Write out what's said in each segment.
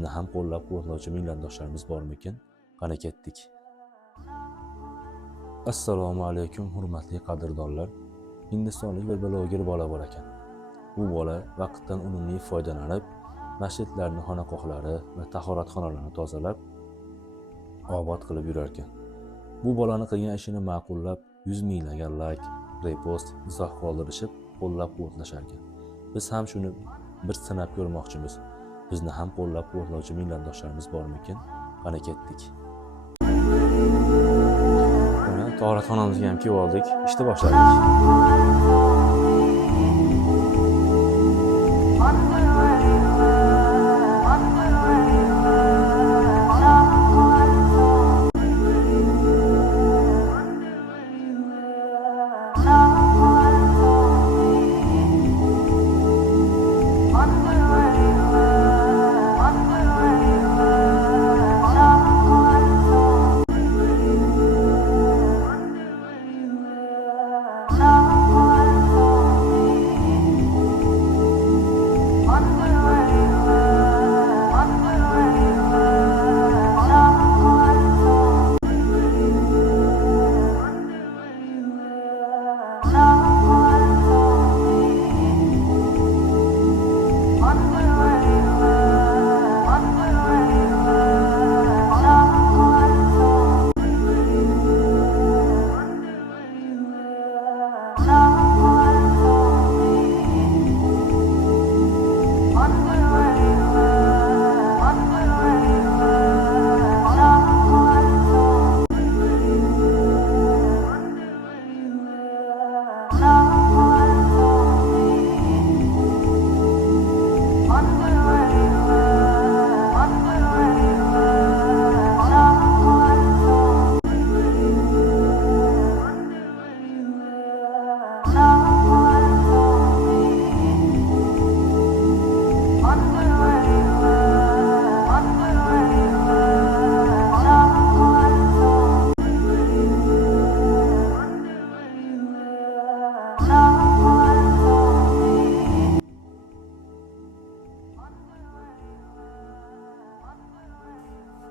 bizni ham qo'llab-quvvatlovchi millatdoshlarimiz bormikin? Qani ketdik. Assalomu alaykum hurmatli qadrdonlar. Hindistonlik bir bloger bola bor ekan. Bu bola vaqtdan unumli foydalanib, masjidlarning xonaqohlari va tahoratxonalarni tozalab, obod qilib yurar ekan. Bu bolani qilgan ishini ma'qullab 100 minglagan like, repost, izoh qoldirishib, qo'llab-quvvatlashar ekan. Biz ham shuni bir sinab ko'rmoqchimiz. Bizni ham qo'llab-quvvatlovchi millatdoshlarimiz bormikin? Qani ketdik. Mana tahoratxonamizga ham kelib oldik, ishni boshladik.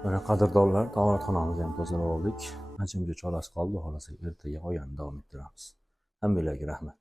Mana qadrdonlar, tahoratxonamizni ham tozalab oldik. Ancha-muncha chorasi qoldi, xohlasak ertaga oyani davom ettiramiz. Hammalarga rahmat.